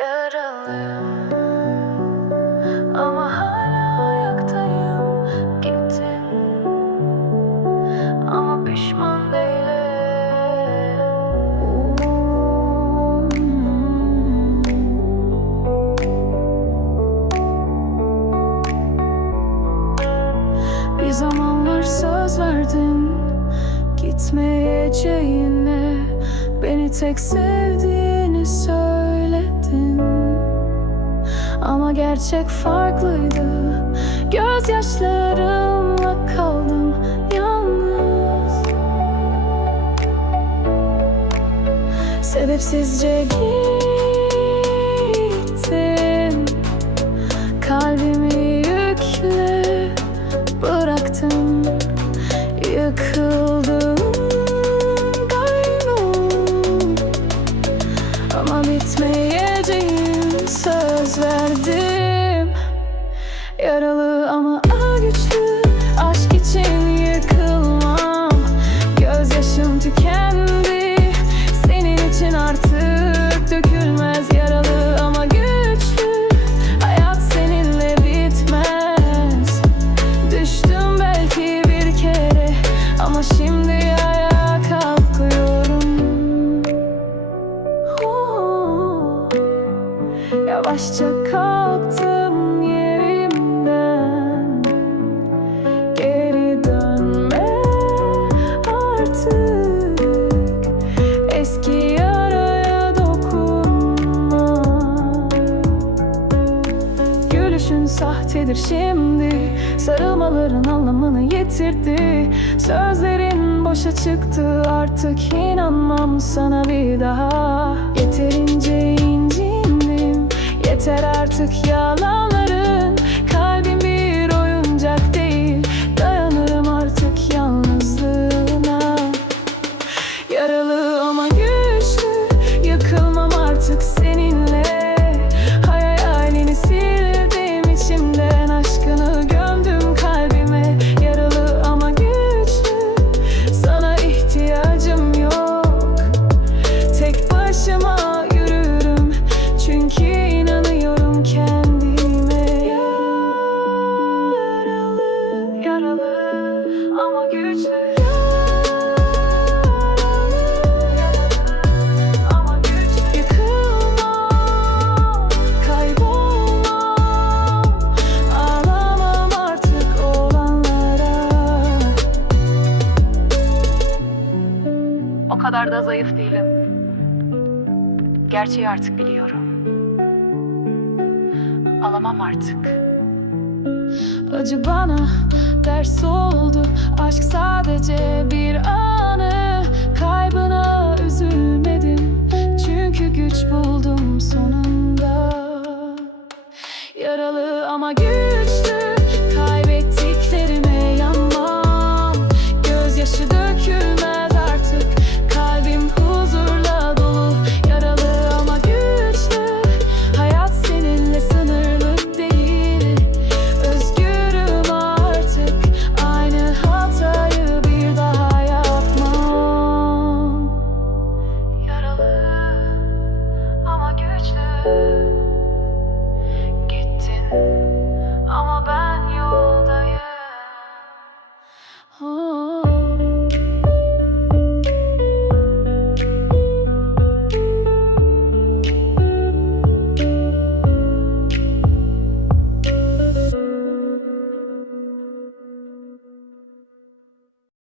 Yaralıyım. Ama hala ayaktayım Gittin. Ama pişman değilim. Bir zamanlar söz verdin Gitmeyeceğine. Beni tek sevdiğini söyledin Ama gerçek farklıydı. Gözyaşlarımla kaldım yalnız. Sebepsizce gittin Yaralı ama ağ güçlü. Aşk için yıkılmam. Gözyaşım tükendi. Senin için artık dökülmez Yaralı ama güçlü. Hayat seninle bitmez. Düştüm belki bir kere Ama şimdi ayağa kalkıyorum. Oo. Yavaşça kalktım Sahtedir şimdi. Sarılmaların anlamını yitirdi. Sözlerin boşa çıktı. Artık inanmam sana bir daha. Yeterince incindim Yeter artık yalanların kadar da zayıf değilim. Gerçeği artık biliyorum. Alamam artık. Acı bana ders oldu Aşk sadece bir anı Kaybına üzülmedim Çünkü güç buldum sonunda